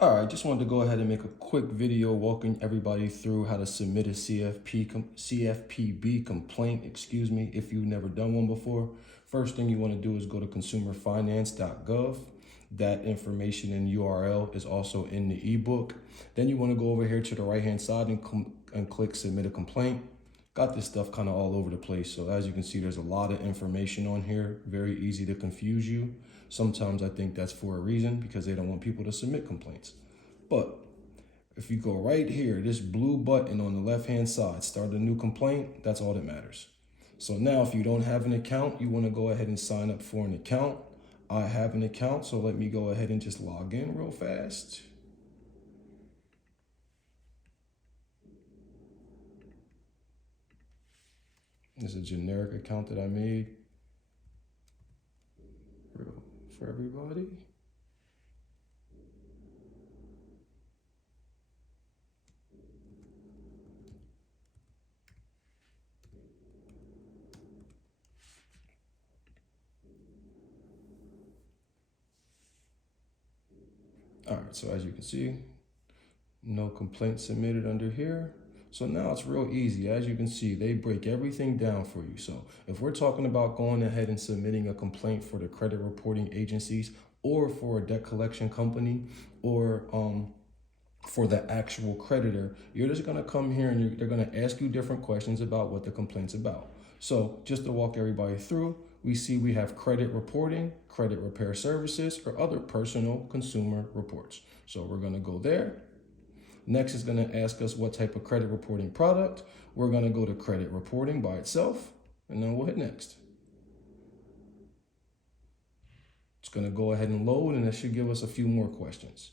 All right, just wanted to go ahead and make a quick video walking everybody through how to submit a CFPB complaint, if you've never done one before. First thing you want to do is go to consumerfinance.gov. That information and URL is also in the ebook. Then you want to go over here to the right-hand side and click submit a complaint. Got this stuff kind of all over the place. So as you can see, there's a lot of information on here, very easy to confuse you. Sometimes I think that's for a reason because they don't want people to submit complaints. But if you go right here, this blue button on the left-hand side, start a new complaint, that's all that matters. So now if you don't have an account, you want to go ahead and sign up for an account. I have an account, so let me go ahead and just log in real fast. This is a generic account that I made for everybody. All right, so as you can see, no complaint submitted under here. So now it's real easy. As you can see, they break everything down for you. So if we're talking about going ahead and submitting a complaint for the credit reporting agencies or for a debt collection company or for the actual creditor, you're just gonna come here and they're gonna ask you different questions about what the complaint's about. So just to walk everybody through, we have credit reporting, credit repair services, or other personal consumer reports. So we're gonna go there. Next is gonna ask us what type of credit reporting product. We're gonna go to credit reporting by itself, and then we'll hit next. It's gonna go ahead and load, and it should give us a few more questions.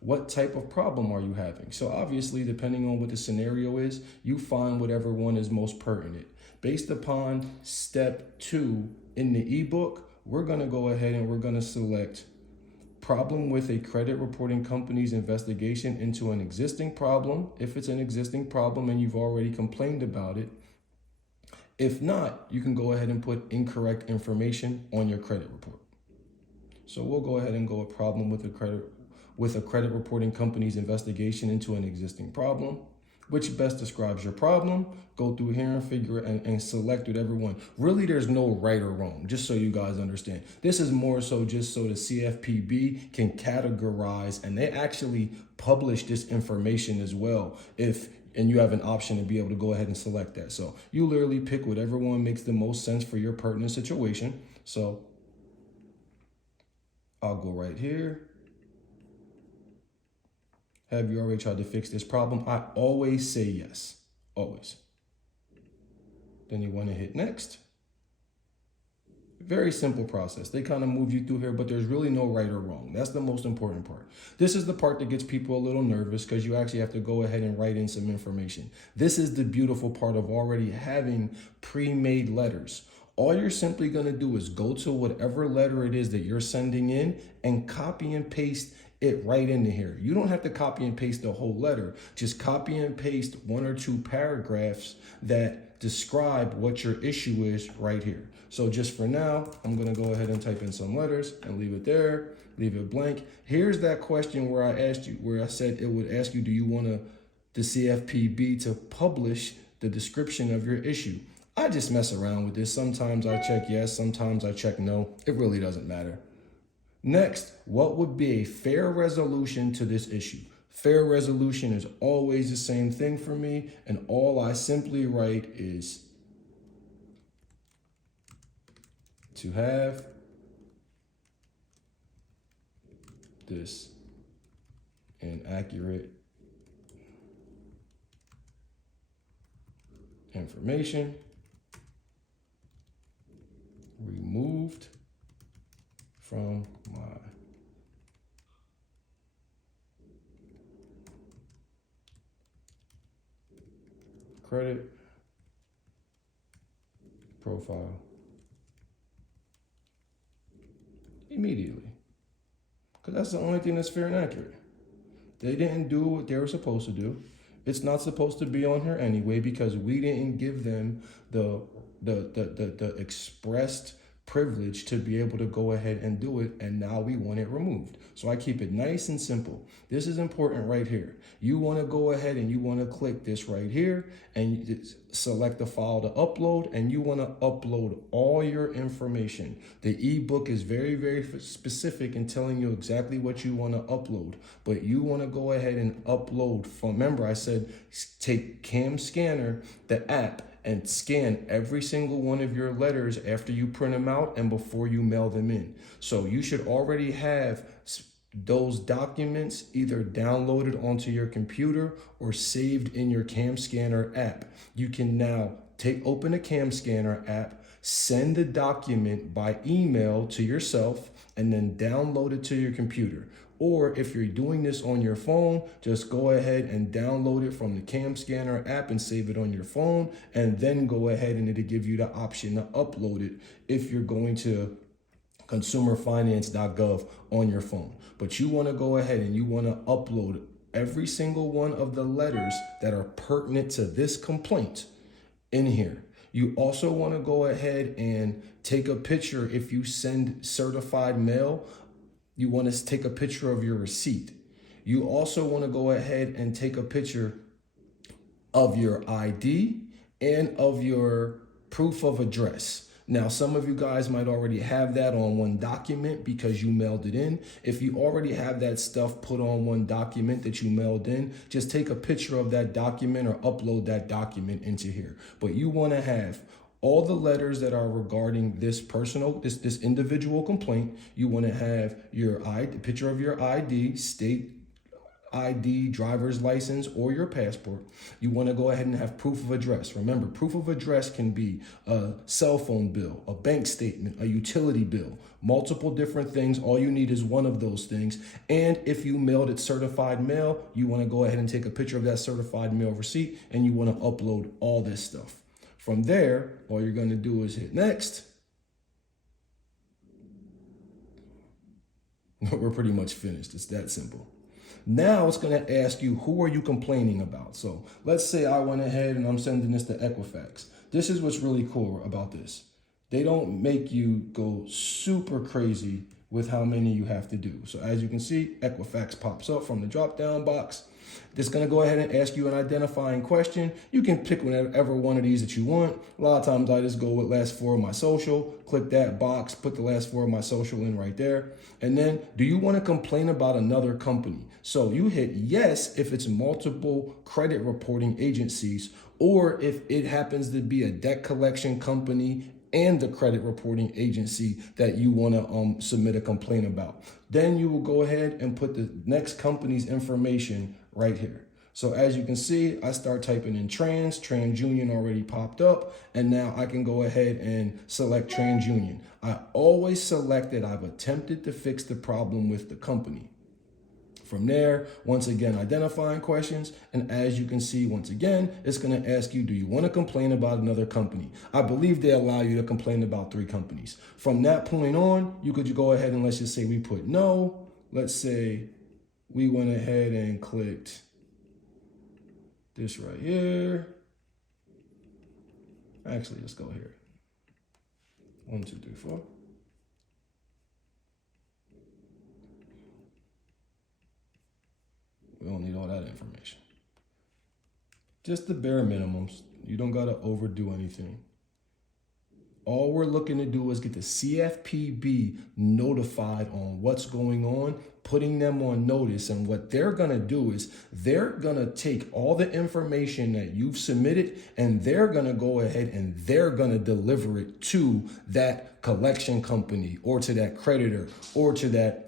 What type of problem are you having? So obviously, depending on what the scenario is, you find whatever one is most pertinent. Based upon step 2 in the ebook, we're gonna go ahead and we're gonna select problem with a credit reporting company's investigation into an existing problem, if it's an existing problem and you've already complained about it. If not, you can go ahead and put incorrect information on your credit report. So we'll go ahead and go a problem with a credit reporting company's investigation into an existing problem. Which best describes your problem? Go through here and figure it and select whatever one. Really, there's no right or wrong, just so you guys understand. This is more so just so the CFPB can categorize, and they actually publish this information as well. And you have an option to be able to go ahead and select that. So you literally pick whatever one makes the most sense for your pertinent situation. So I'll go right here. Have you already tried to fix this problem? I always say yes, always. Then you want to hit next. Very simple process. They kind of move you through here, but there's really no right or wrong. That's the most important part. This is the part that gets people a little nervous because you actually have to go ahead and write in some information. This is the beautiful part of already having pre-made letters. All you're simply going to do is go to whatever letter it is that you're sending in and copy and paste it right into here. You don't have to copy and paste the whole letter. Just copy and paste 1 or 2 paragraphs that describe what your issue is right here. So just for now, I'm going to go ahead and type in some letters and leave it there, leave it blank. Here's that question where I said it would ask you, do you want the CFPB to publish the description of your issue? I just mess around with this. Sometimes I check yes, sometimes I check no. It really doesn't matter. Next, what would be a fair resolution to this issue? Fair resolution is always the same thing for me, and all I simply write is to have this inaccurate information removed from my credit profile immediately. Because that's the only thing that's fair and accurate. They didn't do what they were supposed to do. It's not supposed to be on here anyway because we didn't give them the expressed privilege to be able to go ahead and do it, and now we want it removed. So I keep it nice and simple. This is important right here. You want to go ahead and you want to click this right here and you select the file to upload, and you want to upload all your information. The ebook is very, very specific in telling you exactly what you want to upload, but you want to go ahead and upload from, remember I said take Cam Scanner, the app, and scan every single one of your letters after you print them out and before you mail them in. So you should already have those documents either downloaded onto your computer or saved in your Cam Scanner app. You can now open a Cam Scanner app, send the document by email to yourself, and then download it to your computer. Or if you're doing this on your phone, just go ahead and download it from the Cam Scanner app and save it on your phone, and then go ahead and it'll give you the option to upload it if you're going to consumerfinance.gov on your phone. But you want to go ahead and you want to upload every single one of the letters that are pertinent to this complaint in here. You also want to go ahead and take a picture. If you send certified mail, you want to take a picture of your receipt. You also want to go ahead and take a picture of your ID and of your proof of address. Now, some of you guys might already have that on one document because you mailed it in. If you already have that stuff put on one document that you mailed in, just take a picture of that document or upload that document into here. But you want to have all the letters that are regarding this this individual complaint. You want to have your ID, picture of your ID, state ID, driver's license, or your passport. You want to go ahead and have proof of address. Remember, proof of address can be a cell phone bill, a bank statement, a utility bill, multiple different things. All you need is one of those things. And if you mailed it certified mail, you want to go ahead and take a picture of that certified mail receipt, and you want to upload all this stuff. From there, all you're going to do is hit next. We're pretty much finished. It's that simple. Now it's going to ask you, who are you complaining about? So let's say I went ahead and I'm sending this to Equifax. This is what's really cool about this. They don't make you go super crazy with how many you have to do. So as you can see, Equifax pops up from the drop-down box. It's going to go ahead and ask you an identifying question. You can pick whatever one of these that you want. A lot of times I just go with last four of my social, click that box, put the last four of my social in right there. And then, do you want to complain about another company? So you hit yes if it's multiple credit reporting agencies, or if it happens to be a debt collection company and the credit reporting agency that you want to submit a complaint about. Then you will go ahead and put the next company's information right here. So as you can see, I start typing in TransUnion already popped up, and now I can go ahead and select TransUnion. I always select that I've attempted to fix the problem with the company. From there, once again, identifying questions. And as you can see, once again, it's going to ask you, do you want to complain about another company? I believe they allow you to complain about 3 companies. From that point on, you could go ahead and let's just say we put no. Let's say we went ahead and clicked this right here. Actually, let's go here. 1, 2, 3, 4. We don't need all that information. Just the bare minimums. You don't got to overdo anything. All we're looking to do is get the CFPB notified on what's going on, putting them on notice. And what they're going to do is they're going to take all the information that you've submitted, and they're going to go ahead and they're going to deliver it to that collection company or to that creditor or to that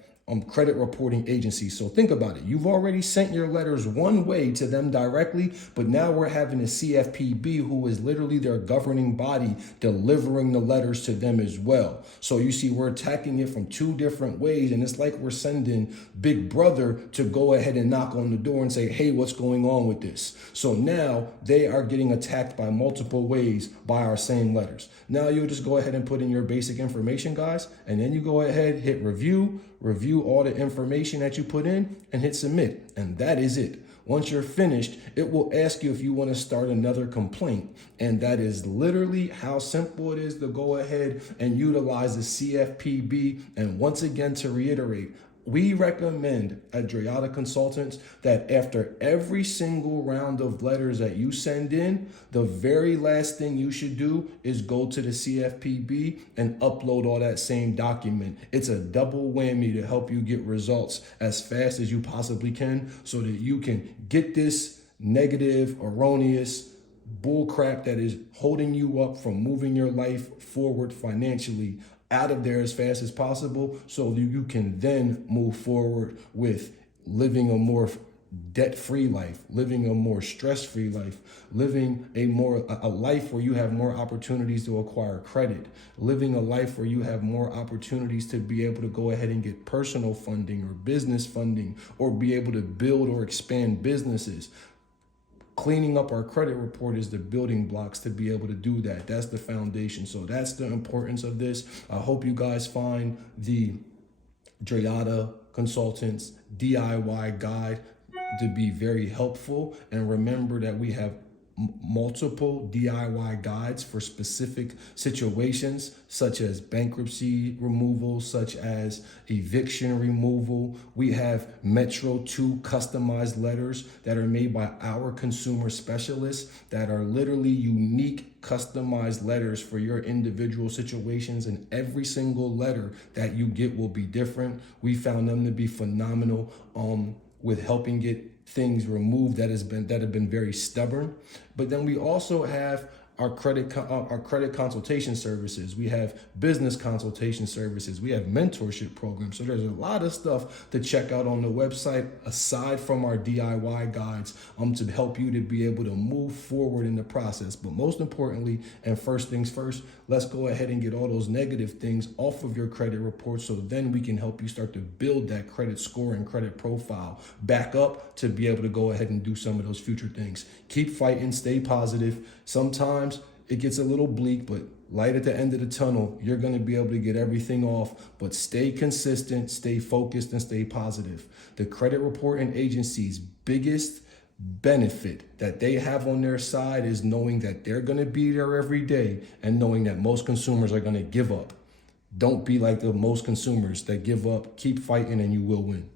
credit reporting agency. So think about it. You've already sent your letters one way to them directly, but now we're having a CFPB, who is literally their governing body, delivering the letters to them as well. So you see, we're attacking it from 2 different ways, and it's like we're sending Big Brother to go ahead and knock on the door and say, hey, what's going on with this? So now they are getting attacked by multiple ways by our same letters. Now you'll just go ahead and put in your basic information, guys, and then you go ahead, hit review, review all the information that you put in, and hit submit. And that is it. Once you're finished, it will ask you if you want to start another complaint. And that is literally how simple it is to go ahead and utilize the CFPB. And once again, to reiterate, we recommend at Drayata Consultants that after every single round of letters that you send in, the very last thing you should do is go to the CFPB and upload all that same document. It's a double whammy to help you get results as fast as you possibly can so that you can get this negative, erroneous bullcrap that is holding you up from moving your life forward financially out of there as fast as possible, so that you can then move forward with living a more debt-free life, living a more stress-free life, living a life where you have more opportunities to acquire credit, living a life where you have more opportunities to be able to go ahead and get personal funding or business funding, or be able to build or expand businesses. Cleaning up our credit report is the building blocks to be able to do that. That's the foundation. So that's the importance of this. I hope you guys find the Drayata Consultants DIY guide to be very helpful. And remember that we have multiple DIY guides for specific situations, such as bankruptcy removal, such as eviction removal. We have Metro 2 customized letters that are made by our consumer specialists that are literally unique customized letters for your individual situations, and every single letter that you get will be different. We found them to be phenomenal with helping get things removed that have been very stubborn. But then we also have our credit consultation services. We have business consultation services. We have mentorship programs. So there's a lot of stuff to check out on the website aside from our DIY guides to help you to be able to move forward in the process. But most importantly, and first things first, let's go ahead and get all those negative things off of your credit report, so then we can help you start to build that credit score and credit profile back up to be able to go ahead and do some of those future things. Keep fighting, stay positive. Sometimes it gets a little bleak, but light at the end of the tunnel. You're going to be able to get everything off, but stay consistent, stay focused, and stay positive. The credit reporting agency's biggest benefit that they have on their side is knowing that they're going to be there every day, and knowing that most consumers are going to give up. Don't be like the most consumers that give up. Keep fighting and you will win.